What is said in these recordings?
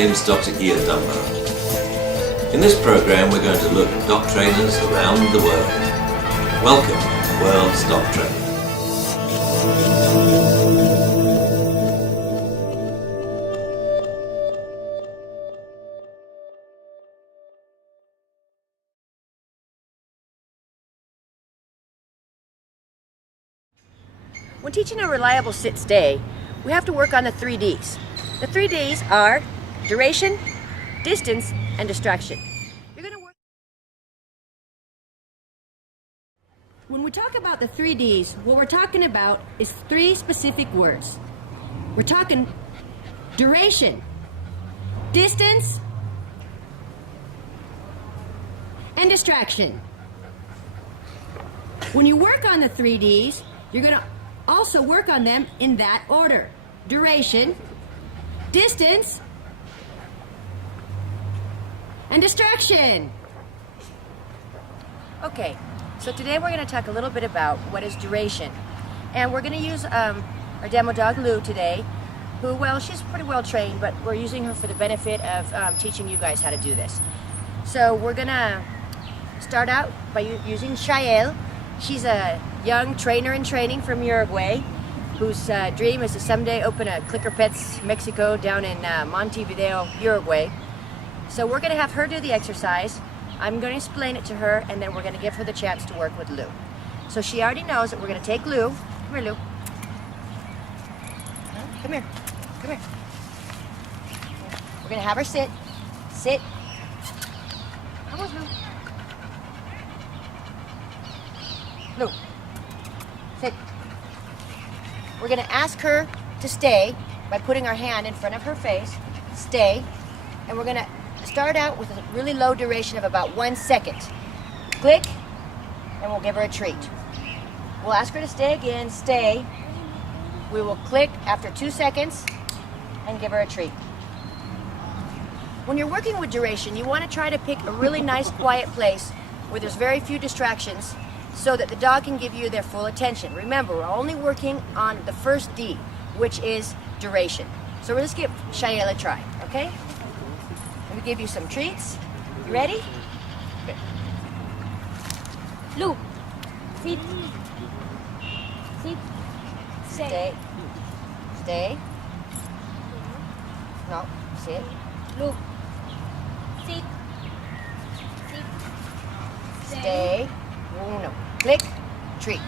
name's Dr. Ian Dunbar. In this program we're going to look at dog trainers around the world. Welcome to World's Dog Trainer. When teaching a reliable sit-stay, we have to work on the 3 Ds. The 3 Ds are duration, distance, and distraction. When we talk about the 3 Ds, what we're talking about is 3 specific words. We're talking duration, distance, and distraction. When you work on the 3 Ds, you're going to also work on them in that order. Duration, distance, and distraction. Okay, so today we're going to talk a little bit about what is duration. And we're going to use our demo dog Lou today, who, well, she's pretty well trained, but we're using her for the benefit of teaching you guys how to do this. So we're going to start out by using Shael. She's a young trainer in training from Uruguay, whose dream is to someday open a Clicker Pets Mexico down in Montevideo, Uruguay. So we're going to have her do the exercise. I'm going to explain it to her, and then we're going to give her the chance to work with Lou. So she already knows that we're going to take Lou. Come here, Lou. Come here. Come here. We're going to have her sit. Sit. Come on, Lou. Lou. Sit. We're going to ask her to stay by putting our hand in front of her face. Stay. And we're going to start out with a really low duration of about 1 second. Click, and we'll give her a treat. We'll ask her to stay again. Stay. We will click after 2 seconds and give her a treat. When you're working with duration, you want to try to pick a really nice quiet place where there's very few distractions, so that the dog can give you their full attention. Remember, we're only working on the first D, which is duration. So we'll just give Shael a try, okay? Let me give you some treats. You ready? Good. Lou, sit. Sit. Stay. Stay. No, sit. Lou, sit. Sit. Stay. Uno. Click. Treat.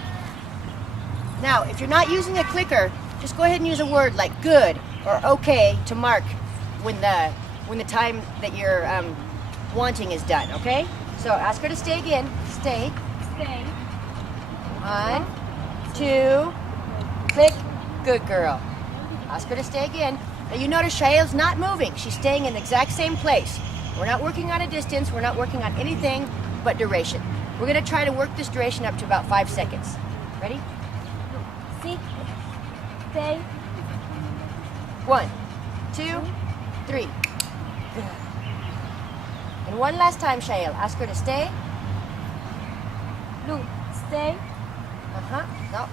Now, if you're not using a clicker, just go ahead and use a word like good or okay to mark when the time that you're wanting is done, okay? So ask her to stay again. Stay. Stay. 1, 2, click. Good girl. Ask her to stay again. Now you notice Shael's not moving. She's staying in the exact same place. We're not working on a distance. We're not working on anything but duration. We're going to try to work this duration up to about 5 seconds. Ready? Sit. Stay. 1, 2, 3. And one last time, Shael. Ask her to stay. Lou, stay. No.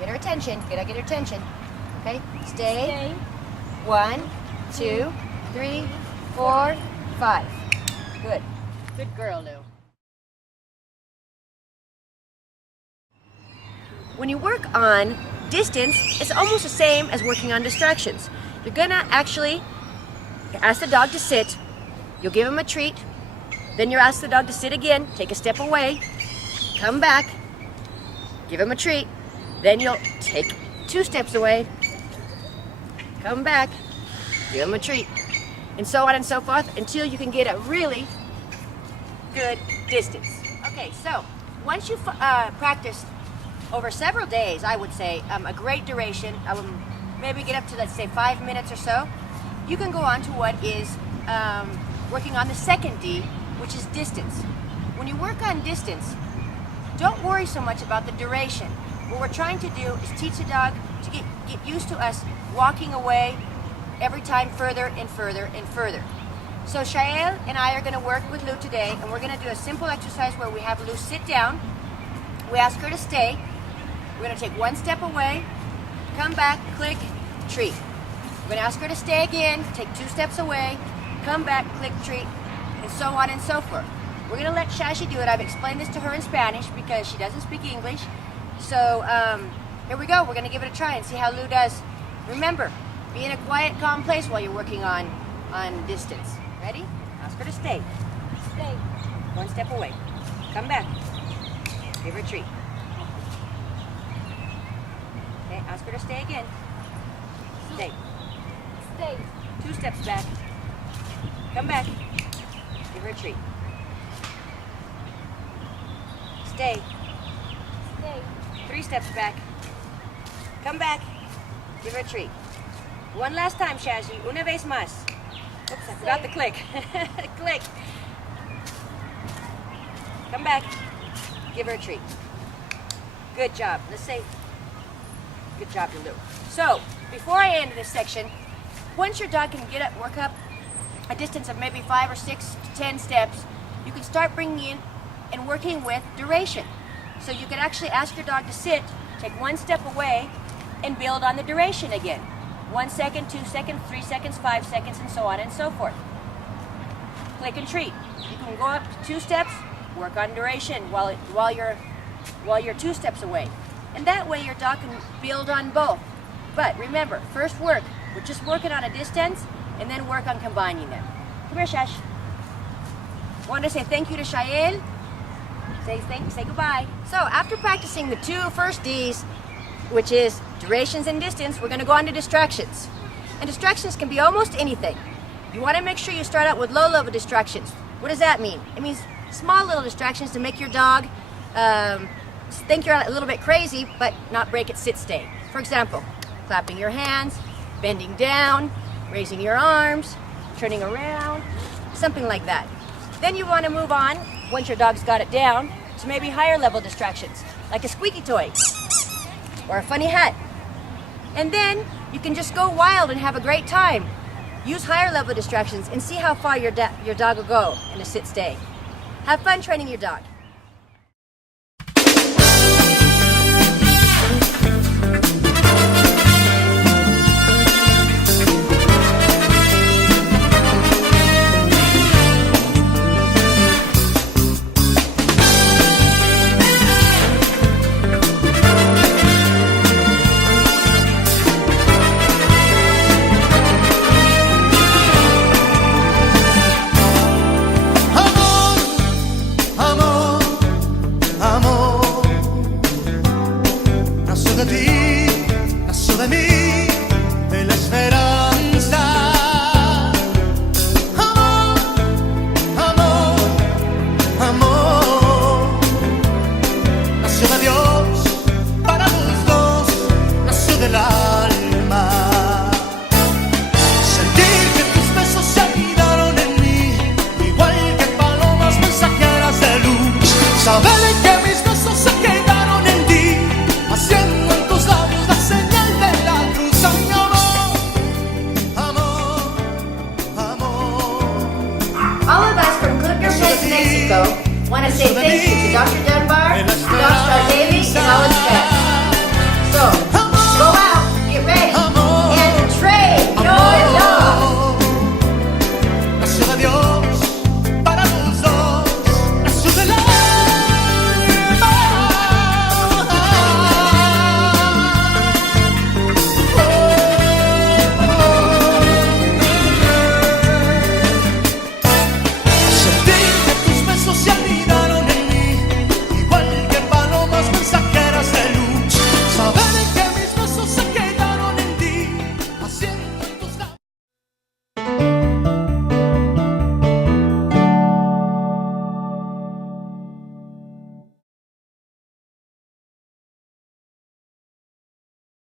Get her attention. Get her attention. Okay? Stay. Stay. 1, 2, 3, 4, 5. Good. Good girl, Lou. When you work on distance, it's almost the same as working on distractions. You're gonna actually ask the dog to sit. You'll give him a treat. Then you ask the dog to sit again. Take a step away. Come back. Give him a treat. Then you'll take 2 steps away. Come back. Give him a treat. And so on and so forth until you can get a really good distance. Okay, so once you've practiced over several days, I would say, a great duration, maybe get up to, let's say, 5 minutes or so, you can go on to what is working on the second D, which is distance. When you work on distance, don't worry so much about the duration. What we're trying to do is teach the dog to get used to us walking away every time further and further and further. So Shael and I are going to work with Lou today, and we're going to do a simple exercise where we have Lou sit down. We ask her to stay. We're going to take 1 step away, come back, click, treat. We're going to ask her to stay again, take 2 steps away, come back, click treat, and so on and so forth. We're going to let Shashi do it. I've explained this to her in Spanish because she doesn't speak English. So here we go. We're going to give it a try and see how Lou does. Remember, be in a quiet, calm place while you're working on distance. Ready? Ask her to stay. Stay. 1 step away. Come back. Give her a treat. Okay, ask her to stay again. Stay. Stay. 2 steps back. Come back. Give her a treat. Stay. Stay. 3 steps back. Come back. Give her a treat. One last time, Shashi. Una vez más. Oops, I forgot the click. Click. Come back. Give her a treat. Good job. Let's say, good job to Lou. So, before I end this section, once your dog can get up, work up a distance of maybe 5 or 6 to 10 steps, you can start bringing in and working with duration. So you can actually ask your dog to sit, take 1 step away, and build on the duration again. 1 second, 2 seconds, 3 seconds, 5 seconds, and so on and so forth. Click and treat. You can go up to 2 steps, work on duration while you're 2 steps away. And that way your dog can build on both. But remember, first we're just working on a distance, and then work on combining them. Come here, Shash. Want to say thank you to Shael? Say goodbye. So after practicing the 2 first D's, which is durations and distance, we're going to go on to distractions. And distractions can be almost anything. You want to make sure you start out with low-level distractions. What does that mean? It means small little distractions to make your dog think you're a little bit crazy, but not break its sit-stay. For example, clapping your hands, bending down, raising your arms, turning around, something like that. Then you want to move on, once your dog's got it down, to maybe higher level distractions, like a squeaky toy or a funny hat. And then you can just go wild and have a great time. Use higher level distractions and see how far your dog will go in a sit-stay. Have fun training your dog. Nasso da mí